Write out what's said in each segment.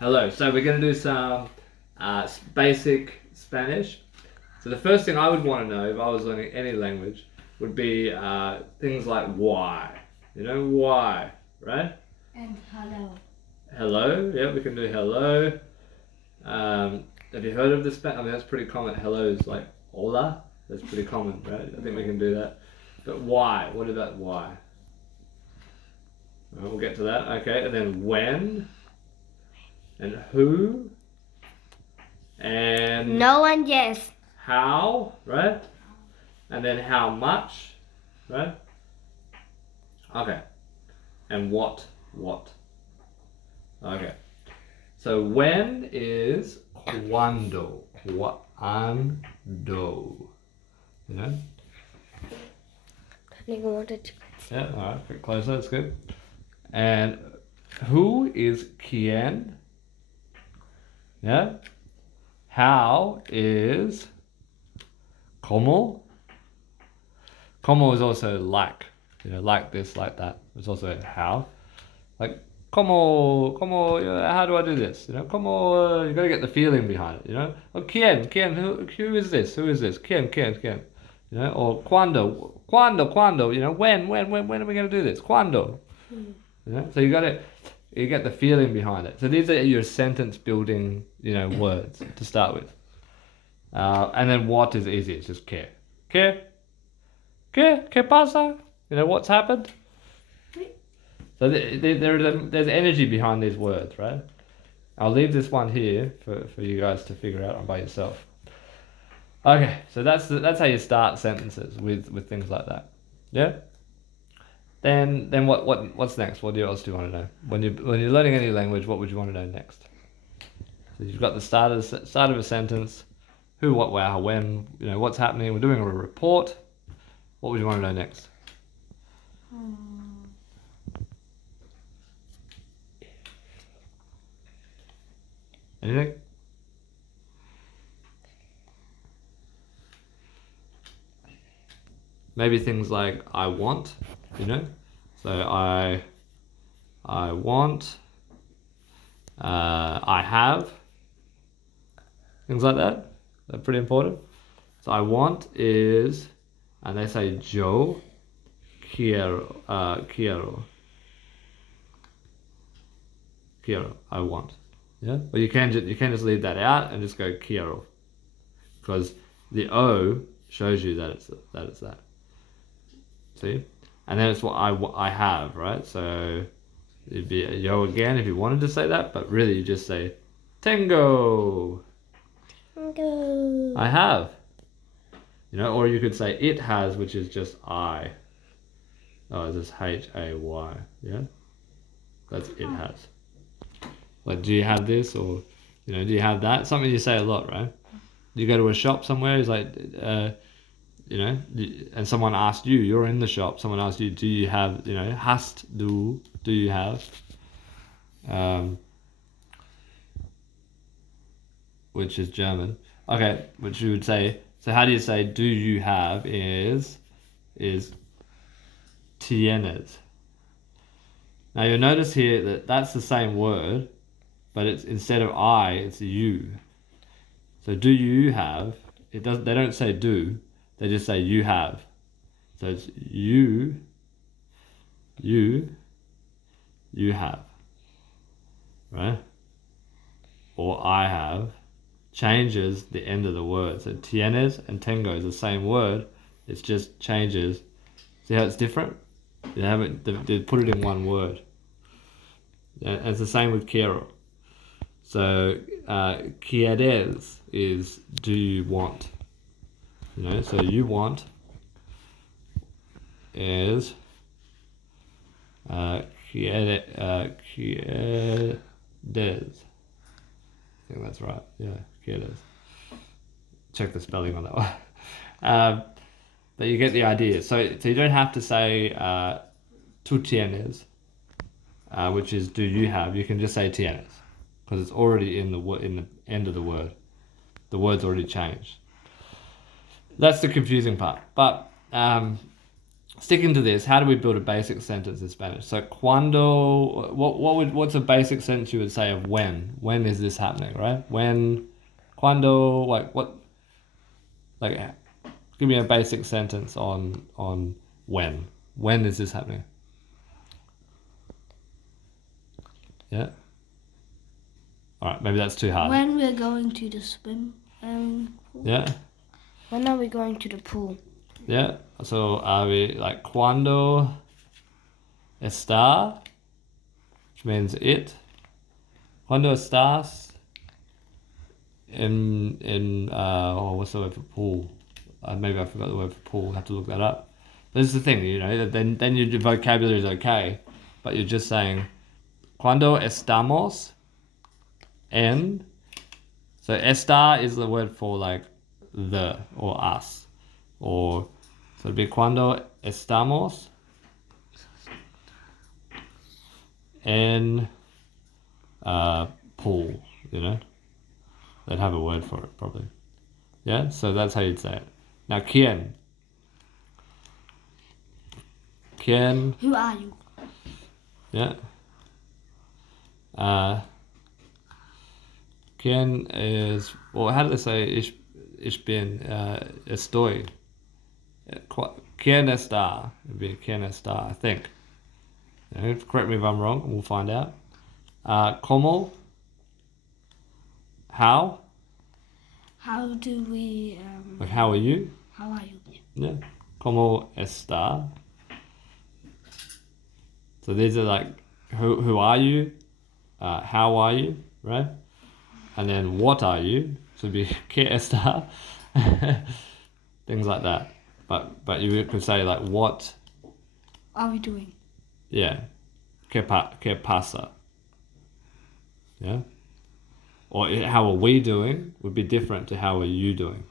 Hello. So we're going to do some basic Spanish. So the first thing I would want to know if I was learning any language would be things like why. You know, why, right? And hello. Hello. Yeah, we can do hello. Have you heard of the Spanish? I mean, that's pretty common. Hello is like hola. That's pretty common, right? I think we can do that. But why? What about why? Well, we'll get to that. Okay, and then when and who and No and yes. how, right? And then how much, right? Okay. And what? Okay. So when is cuando? Cuando. You know? Yeah, alright, bit closer, that's good. And who is quién? Yeah? How is como? Como is also like, you know, like this, like that. It's also how. Like, how do I do this? You know, you gotta get the feeling behind it, you know? Oh, quién, who is this? Who is this? Quién. You know, or cuando, you know, when are we gonna do this? Cuando. You know, so you get the feeling behind it. So these are your sentence building, you know, words to start with. And then what is easy? It's just care. ¿Qué pasa? You know, what's happened? So there's energy behind these words, right? I'll leave this one here for you guys to figure out by yourself. Okay, so that's how you start sentences with things like that. Yeah. Then what's next? What else do you want to know? When you're learning any language, what would you want to know next? So you've got the start of a sentence, who, what, where, how, when. You know what's happening. We're doing a report. What would you want to know next? Anything? Maybe things like I want, you know. So I want. I have. Things like that. They're pretty important. So I want is, and they say yo quiero. I want. Yeah, but you can just leave that out and just go quiero, because the O shows you that it's that. See, and then it's what I have, right? So it'd be a yo again if you wanted to say that, but really you just say tengo. I have. You know, or you could say it has, which is just I. Oh, it's just Hay. Yeah, that's it has. Like, do you have this, or you know, do you have that? Something you say a lot, right? You go to a shop somewhere, it's like, you know, and someone asked you, you're in the shop. Someone asked you, do you have, you know, do you have? Which is German. Okay, which you would say. So how do you say do you have is tienes. Now you'll notice here that that's the same word, but it's instead of I, it's you. So do you have? It does. They don't say do. They just say you have. So it's you have, right? Or I have changes the end of the word. So tienes and tengo is the same word. It's just changes. See how it's different? They haven't. They put it in one word. And it's the same with quiero. So quieres is do you want? You know, so you want is quieres. I think that's right. Yeah, quieres. Check the spelling on that one. But you get the idea. So you don't have to say tú tienes, which is do you have. You can just say tienes, because it's already in the end of the word. The word's already changed. That's the confusing part. But sticking to this, how do we build a basic sentence in Spanish? So cuando, what's a basic sentence you would say of when? When is this happening, right? When, cuando, like what, like give me a basic sentence on when. When is this happening? Yeah. All right, maybe that's too hard. When we're going to the swim pool. Yeah. When are we going to the pool? Yeah. So are we like cuando está, which means it. Cuando estás in what's the word for pool? Maybe I forgot the word for pool. I have to look that up. But this is the thing, you know. Then your vocabulary is okay, but you're just saying cuando estamos en. So estar is the word for like the or us, or so it'd be cuando estamos en pool. You know, they'd have a word for it probably. Yeah, so that's how you'd say it. Now, quién. Quién. Who are you? Yeah. Quién is, well, how do they say ich bin, estoy? Quién está? It'd be quién está, I think. You know, correct me if I'm wrong, we'll find out. Como? How? How do we? Like, how are you? How are you? Yeah. Como está? So these are like, who are you? How are you? Right? And then what are you? So it'd be ¿qué está? Things like that. But you could say like what? Are we doing? Yeah. ¿Qué pasa? Yeah. Or how are we doing would be different to how are you doing.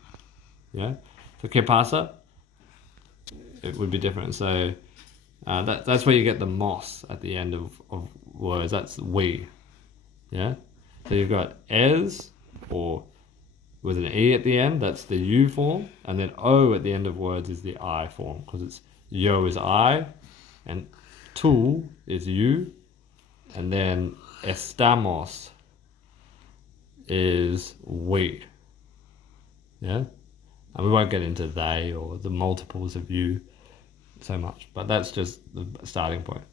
Yeah. So ¿qué pasa? It would be different. So that's where you get the mos at the end of words. That's we. Yeah. So you've got es, or with an e at the end, that's the you form, and then o at the end of words is the I form, because it's yo is I, and tú is you, and then estamos is we. Yeah? And we won't get into they or the multiples of you so much, but that's just the starting point.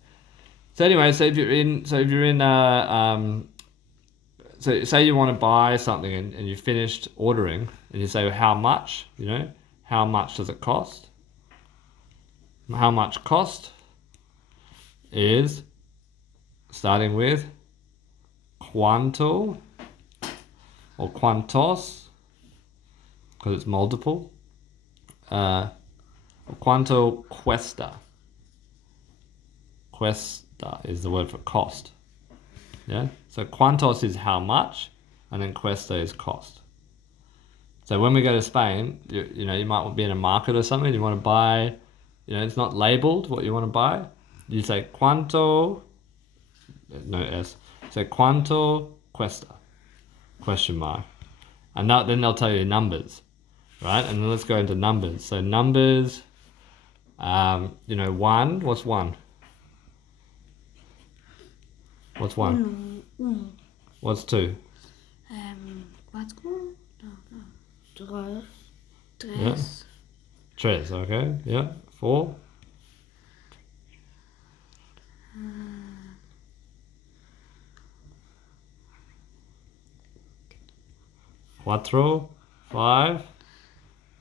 So anyway, so if you're in so say you want to buy something and you finished ordering and you say, well, how much, you know, how much does it cost? How much cost is starting with cuánto or cuántos, because it's multiple. Cuánto cuesta. Cuesta is the word for cost. Yeah. So cuántos is how much, and then cuesta is cost. So when we go to Spain, you know, you might be in a market or something. You want to buy, you know, it's not labeled what you want to buy. You say cuánto, no s. So cuánto cuesta, question mark, and then they'll tell you numbers, right? And then let's go into numbers. So numbers, you know, one. What's one? What's one? Uno. What's two? Cuatro. No. Tres. Yeah. Tres, okay. Yeah. Four. Cuatro. Five.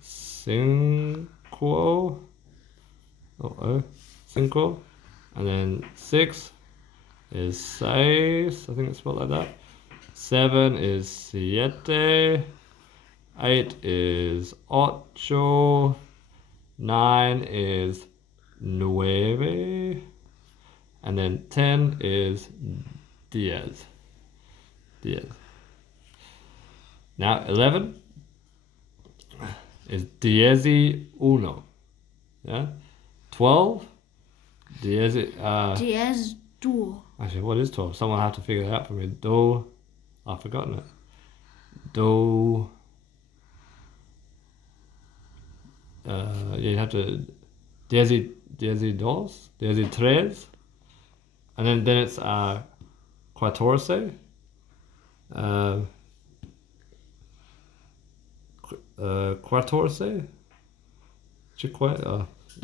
Cinco. Cinco. And then six is seis. I think it's spelled like that. 7 is siete. 8 is ocho. 9 is nueve. And then 10 is diez. Diez. Now 11 is diez y uno. Yeah. 12. Diez. Diez duo. Actually, what is 12? Someone will have to figure it out for me. Do. I've forgotten it. Do. You have to. Diez dos, 13. And then it's 14. 14.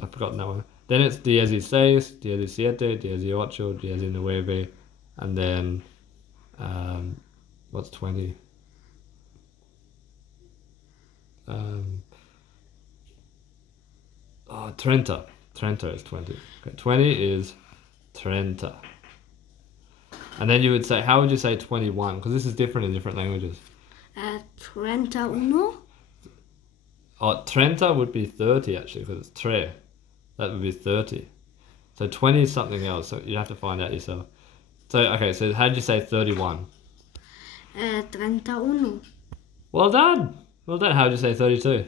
I've forgotten that one. Then it's 16, 17, 18, 19, and then what's 20? 30. 30 is 20. Okay, 20 is 30. And then you would say, how would you say 21? Because this is different in different languages. 31. Oh, 30 would be 30 actually, because it's tre. That would be 30. So 20 is something else, so you have to find out yourself. So, okay, so how did you say 31? 31. Well done! Well done. How would you say 32?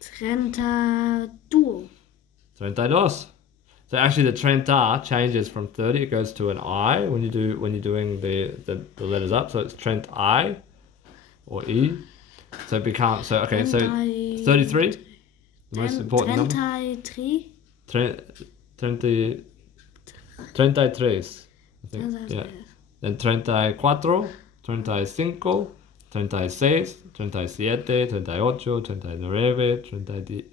32. 32. So actually the 30 changes from 30, it goes to an I when you're doing the letters up. So it's 30 or E. So it becomes, so okay, so 33, the most important number. 33. 33, I think, yeah. Then 34, 35, 36, 37, 38, 39, 30,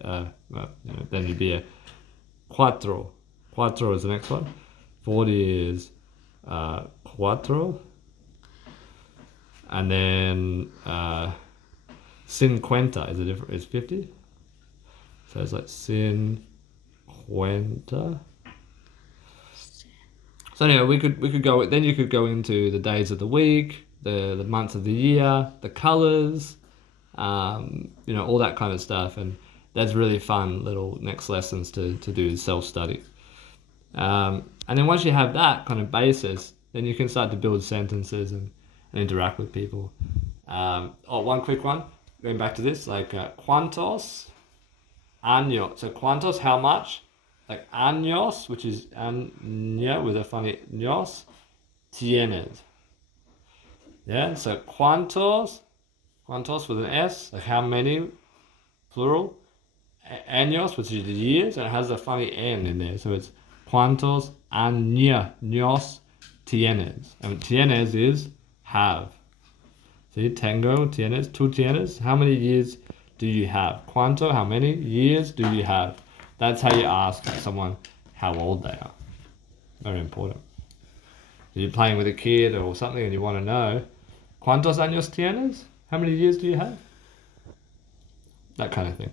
then you'd be a cuatro. Cuatro is the next one. 40 is cuatro. And then 50 is 50. So it's like 50. So anyway, we could go. Then you could go into the days of the week, the months of the year, the colors, all that kind of stuff, and that's really fun little next lessons to do self-study. And then once you have that kind of basis, then you can start to build sentences and interact with people. One quick one, going back to this, like cuantos años. So cuantos, how much? Like años, which is año with a funny ños, tienes. Yeah, so cuantos with an S, like how many, plural. Años, which is the years, and it has a funny N in there. So it's cuantos años tienes. And tienes is have. See, tengo, tienes, tú tienes. How many years do you have? Cuánto, how many years do you have? That's how you ask someone how old they are. Very important. If you're playing with a kid or something and you want to know, ¿Cuántos años tienes? How many years do you have? That kind of thing.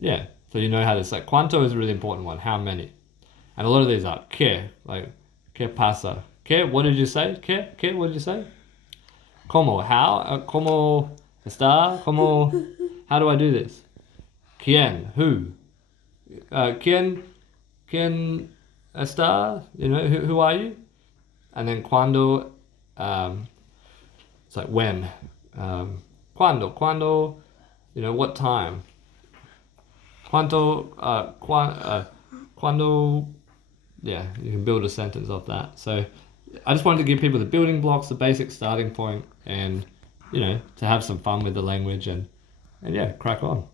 Yeah, so you know how to say. ¿Cuánto is a really important one. How many? And a lot of these are ¿qué? Like, ¿qué pasa? ¿Qué? What did you say? ¿Qué? ¿Qué? What did you say? ¿Cómo? How? ¿Cómo está? ¿Cómo? How do I do this? ¿Quién? Who? ¿Quién está? You know, who are you? And then cuando, it's like when. Cuando, you know, what time? Cuando, yeah, you can build a sentence off that. So I just wanted to give people the building blocks, the basic starting point, and, you know, to have some fun with the language and yeah, crack on.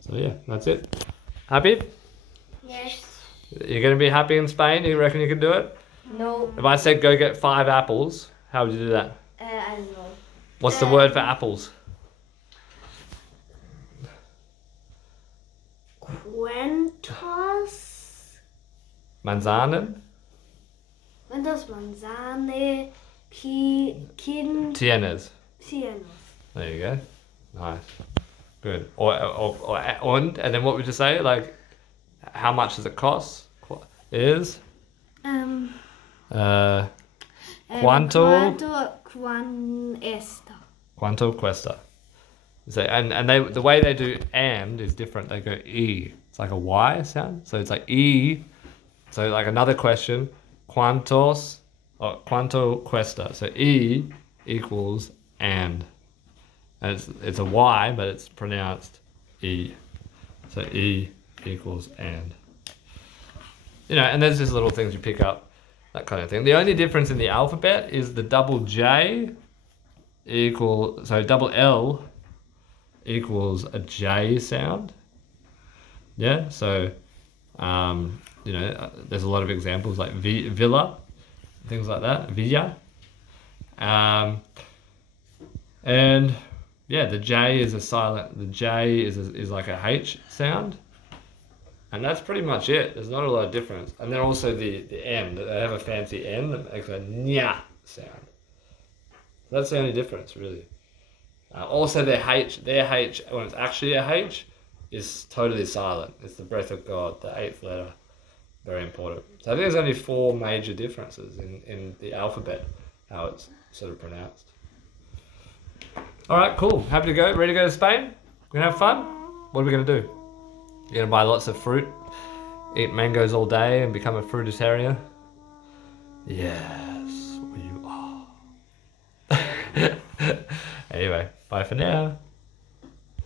So yeah, that's it. Happy? Yes. You're going to be happy in Spain? You reckon you can do it? No. If I said go get 5 apples, how would you do that? I don't know. What's the word for apples? Cuentos. Manzanen? Cuentos, manzane, tienes. Tienes. There you go. Nice. Good. Or and then what would you say? Like, how much does it cost? Is? Cuánto cuesta? So and they, the way they do and is different. They go e. It's like a y sound. So it's like e. So like another question. Cuántos or cuánto cuesta? So e equals and it's a y, but it's pronounced e. So e equals and. You know, and there's just little things you pick up, that kind of thing. The only difference in the alphabet is the double J double L equals a J sound. Yeah, so, there's a lot of examples like villa, things like that, villa. And yeah, the J is a silent, the J is like a H sound. And that's pretty much it. There's not a lot of difference. And then also the N, they have a fancy N that makes a nya sound. That's the only difference, really. Also, their H, when it's actually a H, is totally silent. It's the breath of God, the 8th letter. Very important. So I think there's only 4 major differences in the alphabet, how it's sort of pronounced. All right, cool. Happy to go? Ready to go to Spain? Gonna have fun? What are we gonna do? You're gonna buy lots of fruit, eat mangoes all day, and become a fruitarian? Yes, you are. Anyway, bye for now.